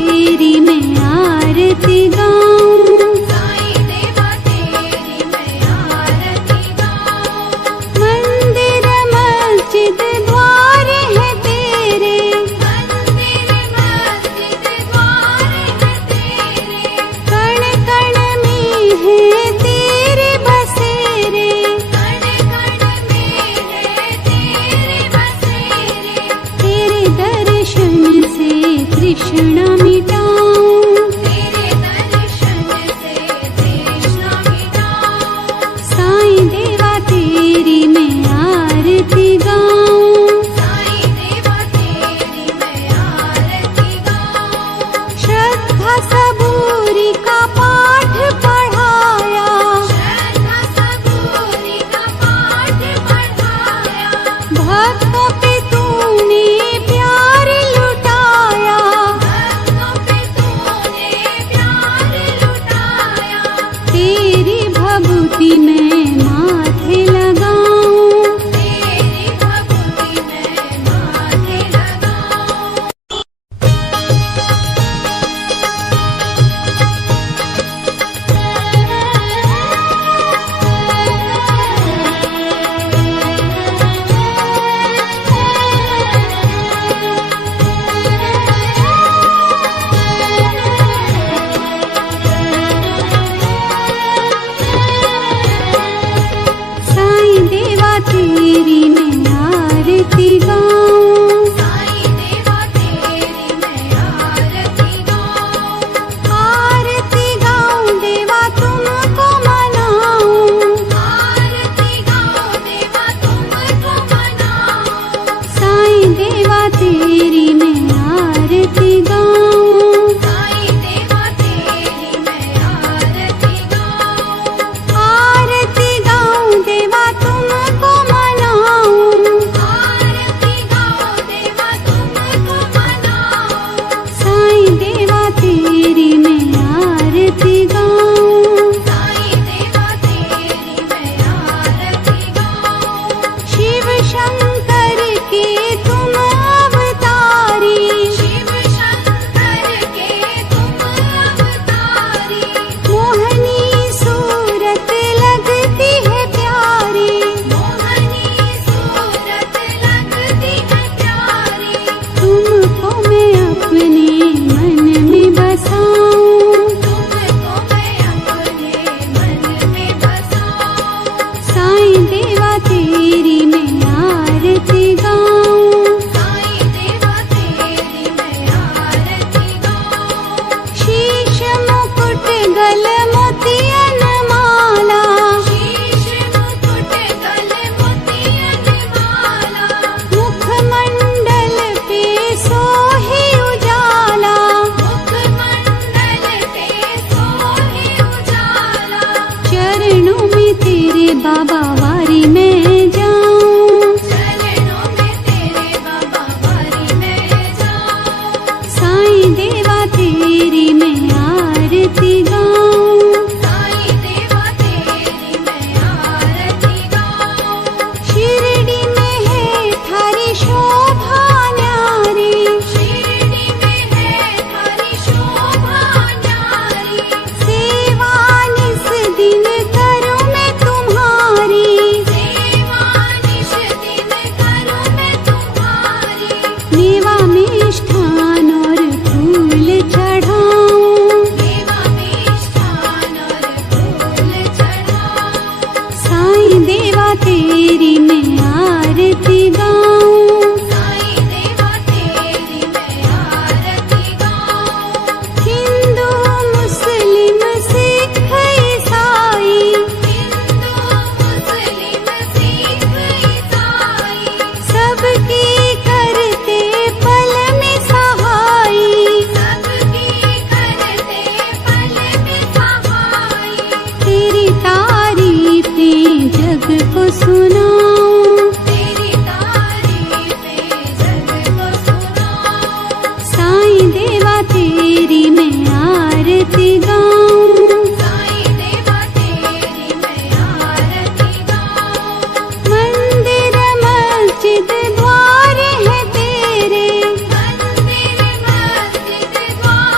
तेरी मैं आरती गाऊं, साईं देवा तेरी मैं आरती गाऊं। मंदिर मस्जिद द्वार है तेरे, मंदिर मस्जिद द्वार है तेरे, कण कण में है तेरे बसेरे, कण कण में है तेरे बसेरे। तेरे दर्शन से तृष्णा मिटाऊं, तेरे दर्शन से तृष्णा मिटाऊं। साईं देवा तेरी मैं आरती गाऊं, साईं देवा तेरी मैं आरती गाऊं। श्रद्धा सबूरी का पाठ पढ़ाया, श्रद्धा सबूरी का पाठ पढ़ाया, भक्तों पे तूने प्यार लुटाया, भक्तों पे तूने प्यार लुटाया। तेरी भभूति मैं माथे लगाऊं, तेरी भक्ति मैं माथे लगाऊं। साईं देवा तेरी मैं आरती गाऊं, साईं देवा तेरी मैं आरती गाऊं। आरती गाऊं देवा तुमको मनाऊं, आरती गाऊं देवा तुमको मनाऊं। साईं देवा तेरी मैं आरती गाऊं, साईं देवा तेरी मैं आरती गाऊं। आरती गाऊं देवा तुमको मनाऊं, आरती गाऊं देवा तुमको मनाऊं। साईं देवा तेरी मैं आरती गाऊं, साईं देवा तेरी मैं आरती गाऊं। शिव शंकर के तुम अवतारी, शिव शंकर के तुम अवतारी, मोहनी सूरत लगती है प्यारी, मोहनी सूरत लगती है प्यारी। तुमको मैं अपने मन में बसाऊं, तुमको मैं अपने मन में बसाऊं। साईं देवा तेरी मैं आरती गाऊं, साईं देवा तेरी मैं आरती गाऊं। शीश मुकुट गल मोतियन माला, शीश मुकुट गल मोतियन माला, मुखमंडल पे सोहे उजाला, मुखमंडल पे सोहे उजाला। चरणों में तेरे बाबा वारी में जाऊं, चरणों में तेरे बाबा वारी में जाऊं। साईं देवा तेरी मैं आरती गाऊं, साईं देवा तेरी मैं आरती गाऊं। शिरडी में है थारी शोभा न्यारी, शिरडी में है थारी शोभा न्यारी, सेवा निस दिन करूं मैं तुम्हारी, सेवा निश दिन करूं मैं तुम्हारी। मेवा मिष्ठान और फूल चढ़ाऊं, देवा मिष्ठान और फूल चढ़ाऊं। साईं देवा तेरी मैं आरती गाऊं, साईं देवा तेरी मैं आरती गाऊं। हिंदू मुस्लिम सिख ईसाई, हिंदू मुस्लिम सिख ईसाई, सबकी करते पल में सहाई, सबकी करते पल में सहाई। तेरी तारीफें जग को सुनाऊं, तेरी तारीफें जग को सुनाऊं। साईं देवा तेरी मैं आरती गाऊं, साईं देवा तेरी मैं आरती गाऊं। मंदिर मस्जिद द्वार है तेरे, मंदिर मस्जिद द्वार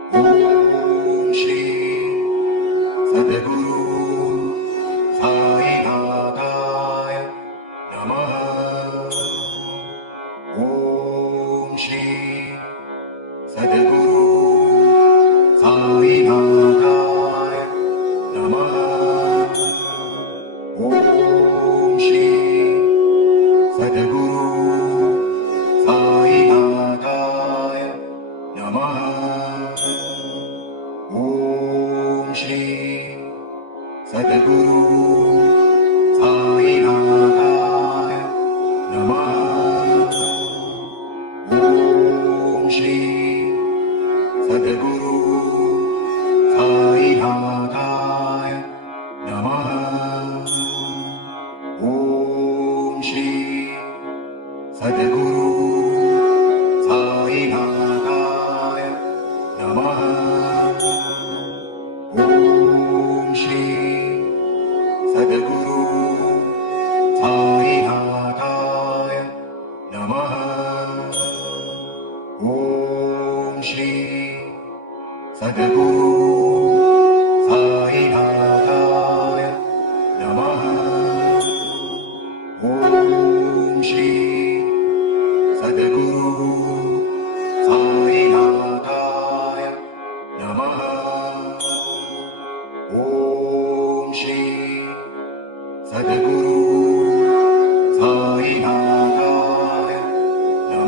सद्गुरु साईनाथाय नमः। ॐ श्री सद्गुरु साईनाथाय नमः। ॐ श्री सद्गुरु साईनाथाय नमः। ॐ श्री सद्गुरु साईनाथाय नमः। ॐ श्री सद्गुरु